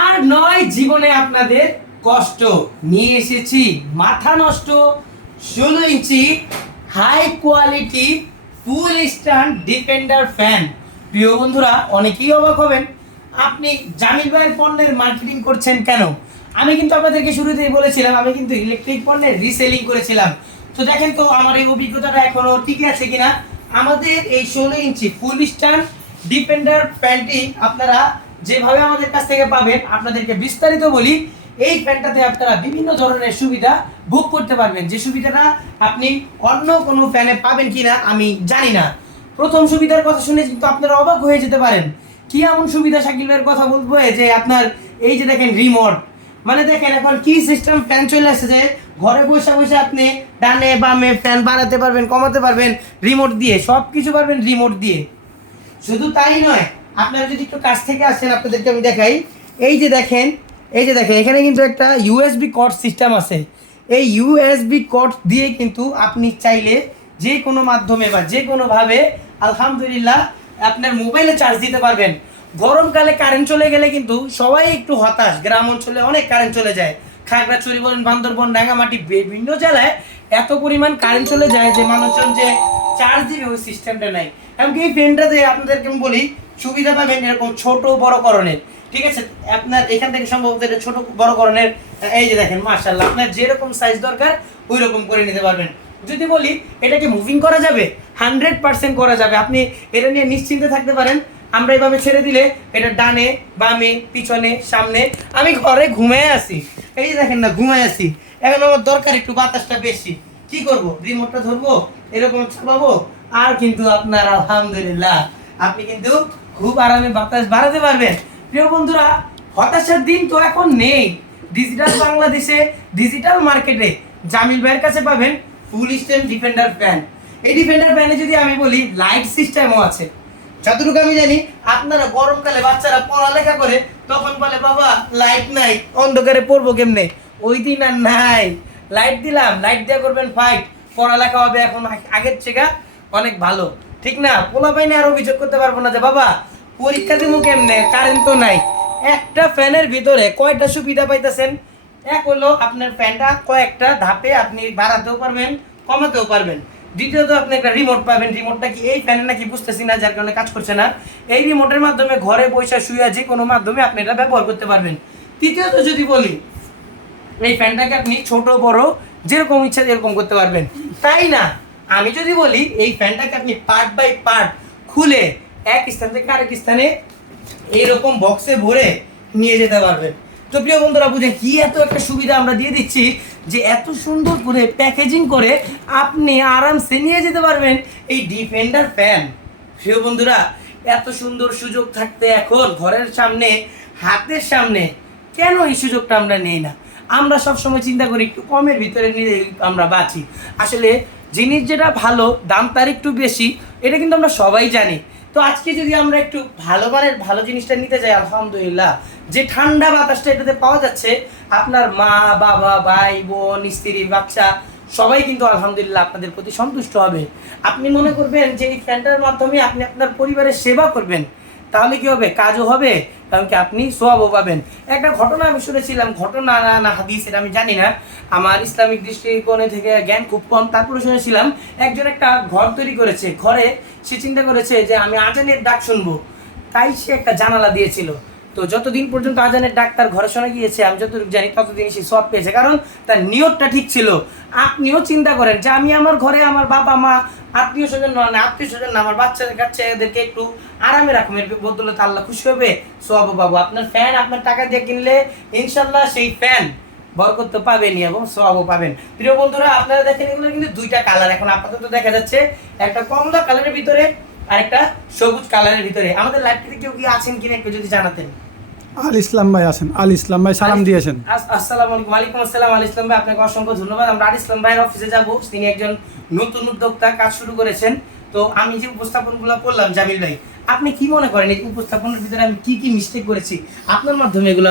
আর নয় জীবনে আপনাদের কষ্ট, নিয়ে এসেছি মাথা নষ্ট 16 ইঞ্চি high quality full stand Defender fan. প্রিয় বন্ধুরা, অনেকেই অবাক হবেন আপনি জামিল ভাইয়ের পণ্যের মার্কেটিং করছেন কেন। আমি কিন্তু আপনাদেরকে শুরুতেই বলেছিলাম আমি কিন্তু ইলেকট্রিক পণ্যের রিসেলিং করেছিলাম। তো দেখেন তো আমার এই অভিজ্ঞতাটা এখনো ঠিক আছে কিনা। আমাদের এই 16 ইঞ্চি ফুল স্ট্যান্ড ডিফেন্ডার ফ্যানটি আপনারা যেভাবে আমাদের কাছ থেকে পাবেন, আপনাদেরকে বিস্তারিত বলি। এই ফ্যানটাতে আপনারা বিভিন্ন ধরনের সুবিধা ভোগ করতে পারবেন, যে সুবিধাটা আপনি অন্য কোনো ফ্যানে পাবেন কিনা আমি জানি না। প্রথম সুবিধার কথা শুনে কিন্তু আপনারা অবাক হয়ে যেতে পারেন। কি এমন সুবিধা শাকিল ভাইয়ের কথা বলবো যে আপনার এই যে দেখেন রিমোট, মানে দেখেন এখন কি সিস্টেম ফ্যান চলে আসছে যে ঘরে বসে বসে আপনি ডানে বামে ফ্যান বাড়াতে পারবেন, কমাতে পারবেন রিমোট দিয়ে, সব কিছু পারবেন রিমোট দিয়ে। শুধু তাই নয়, আপনারা যদি একটু কাছ থেকে আসেন আপনাদেরকে আমি দেখাই। এই যে দেখেন, এই যে দেখেন এখানে কিন্তু একটা ইউএসবি কর্ড সিস্টেম আছে। এই ইউএসবি কর্ড দিয়ে কিন্তু আপনি চাইলে যে কোনো মাধ্যমে বা যে কোনোভাবে আলহামদুলিল্লাহ আপনার মোবাইলে চার্জ দিতে পারবেন। গরমকালে কারেন্ট চলে গেলে কিন্তু সবাই একটু হতাশ, গ্রাম অঞ্চলে অনেক কারেন্ট চলে যায়। খাগড়াছড়ি বলেন, বান্দরবন, রাঙামাটি বিভিন্ন জেলায় এত পরিমাণ কারেন্ট চলে যায় যে মানুষজন যে চার্জ দিবে ওই সিস্টেমটা নাই। এমনকি এই ফ্যানটাতে আপনাদেরকে আমি বলি সুবিধা পাবেন এরকম ছোট বড় করণের, ঠিক আছে। আপনার এখান থেকে সম্ভবত এটা ছোট বড় করণের, এই যে দেখেন মাশাআল্লাহ আপনার যেরকম সাইজ দরকার ওই রকম করে নিতে পারবেন। যদি বলি এটাকে মুভিং করা যাবে, 100% করা যাবে। আপনি এটা নিয়ে নিশ্চিন্তে থাকতে পারেন। আমরা এইভাবে ছেড়ে দিলে এটা ডানে বামে পিছনে সামনে, আমি ঘরে ঘুমিয়ে আসি, এই যে দেখেন না ঘুমিয়ে আসি, এখন আমার দরকার একটু বাতাসটা বেশি, কি করব রিমোটটা ধরবো এরকম চাপাবো, আর কিন্তু আপনার আলহামদুলিল্লাহ আপনি কিন্তু খুব আরামে বাতাস বাড়াতে পারবেন। প্রিয় বন্ধুরা, হতাশার দিন তো এখন নেই। ডিজিটাল বাংলাদেশে ডিজিটাল মার্কেটে জামিল ভাইয়ের কাছে পাবেন ফুল স্ট্যান্ড ডিফেন্ডার ফ্যান। এই ডিফেন্ডার ফ্যানে যদি আমি বলি লাইট সিস্টেমও আছে। যতটুকু আমি জানি আপনারা গরমকালে বাচ্চারা পড়ালেখা করে তখন বলে বাবা লাইট নাই, অন্ধকারে পড়বো কেমনে। ওই দিন আর নাই, লাইট দিলাম, লাইট দিয়ে করবেন ফাইট, পড়ালেখা হবে এখন আগের থেকে অনেক ভালো, ঠিক না। পোলা পাইনে আর অভিযোগ করতে পারবো না যে বাবা পরীক্ষা দিব কেমনে, কারেন্ট তো নাই। একটা ফ্যানের ভিতরে কয়টা সুবিধা পাইতেছেন। এক হলো আপনার ফ্যানটা কয়েকটা ধাপে আপনি বাড়াতেও পারবেন, কমাতেও পারবেন। দ্বিতীয়ত আপনি একটা রিমোট পাবেন। রিমোটটা কি এই ফ্যানের নাকি বুঝতেছি না, যার কারণে কাজ করছে না। এই রিমোটের মাধ্যমে ঘরে বসে শুয়ে যে কোনো মাধ্যমে আপনি এটা ব্যবহার করতে পারবেন। তৃতীয়ত যদি বলি এই ফ্যানটাকে আপনি ছোট বড় যেরকম ইচ্ছা এরকম করতে পারবেন, তাই না। আমি যদি বলি এই ফ্যানটাকে আপনি পার্ট বাই পার্ট খুলে এক স্থান থেকে আরেক স্থানে এইরকম বক্সে ভরে নিয়ে যেতে পারবেন। তো প্রিয় বন্ধুরা, বুঝেন কি এত একটা সুবিধা আমরা দিয়ে দিচ্ছি যে এত সুন্দর করে প্যাকেজিং করে আপনি আরামসে নিয়ে যেতে পারবেন এই ডিফেন্ডার ফ্যান। প্রিয় বন্ধুরা, এত সুন্দর সুযোগ থাকতে এখন ঘরের সামনে হাতের সামনে কেন এই সুযোগটা আমরা নেই না। আমরা সবসময় চিন্তা করি একটু কমের ভিতরে নিয়ে আমরা বাঁচি। আসলে জিনিস যেটা ভালো দাম তার একটু বেশি, এটা কিন্তু আমরা সবাই জানি। তো আজকে যদি আমরা একটু ভালো মানের ভালো জিনিসটা নিতে যাই, আলহামদুলিল্লাহ যে ঠান্ডা বাতাসটা এটাতে পাওয়া যাচ্ছে, আপনার মা বাবা ভাই বোন স্ত্রী বাচ্চা সবাই কিন্তু আলহামদুলিল্লাহ আপনাদের প্রতি সন্তুষ্ট হবে। আপনি মনে করবেন যে এই ফ্যানটার মাধ্যমে আপনি আপনার পরিবারের সেবা করবেন, তাহলে কি হবে, কাজও হবে, কারণ কি আপনি সোয়াবও পাবেন। একটা ঘটনা আমি শুনেছিলাম, ঘটনা না হাদিস এটা আমি জানি না, আমার ইসলামিক দৃষ্টিকোণে থেকে জ্ঞান খুব কম, তারপরে শুনেছিলাম একজন একটা ঘর তৈরি করেছে। ঘরে সে চিন্তা করেছে যে আমি আজানের ডাক শুনবো, তাই সে একটা জানালা দিয়েছিল। তো যতদিন পর্যন্ত আজানের ডাক তার ঘরে শোনা গিয়েছে, আমি যতটুকু জানি ততদিন সে সব পেয়েছে, কারণ তার নিয়তটা ঠিক ছিল। আপনিও চিন্তা করেন যে আমি আমার ঘরে আমার বাবা মা আত্মীয় স্বজন না, আত্মীয় স্বজন না, আমার বাচ্চাদের কাছে এদেরকে একটু আরামে রাখুন, এর বদলে আল্লাহ খুশি হবে, সওয়াব পাবো। আপনার ফ্যান আপনার টাকা দিয়ে কিনলে ইনশাল্লাহ সেই ফ্যান বরকত তো পাবেনই এবং সওয়াবও পাবেন। প্রিয় বন্ধুরা, আপনারা দেখেন এগুলো কিন্তু দুইটা কালার এখন আপাতত দেখা যাচ্ছে, একটা কমলা কালারের ভিতরে আর একটা সবুজ কালারের ভিতরে। আমাদের লাইভটিতে কেউ কি আছেন কিনা একটু যদি জানাতেন। আল ইসলাম ভাই আছেন, আল ইসলাম ভাই সালাম দিয়েছেন। আসসালামু আলাইকুম। ওয়ালাইকুম আসসালাম আল ইসলাম ভাই, আপনাকে অসংখ্য ধন্যবাদ। আমরা আল ইসলাম ভাইয়ের অফিসে যাব, তিনি একজন নতুন উদ্যোক্তা, কাজ শুরু করেছেন। তো আমি যে উপস্থাপনগুলো করলাম জামিল ভাই, আপনি কি মনে করেন এই উপস্থাপনের ভিতরে আমি কি কি মিস্টেক করেছি আপনার মাধ্যমে এগুলো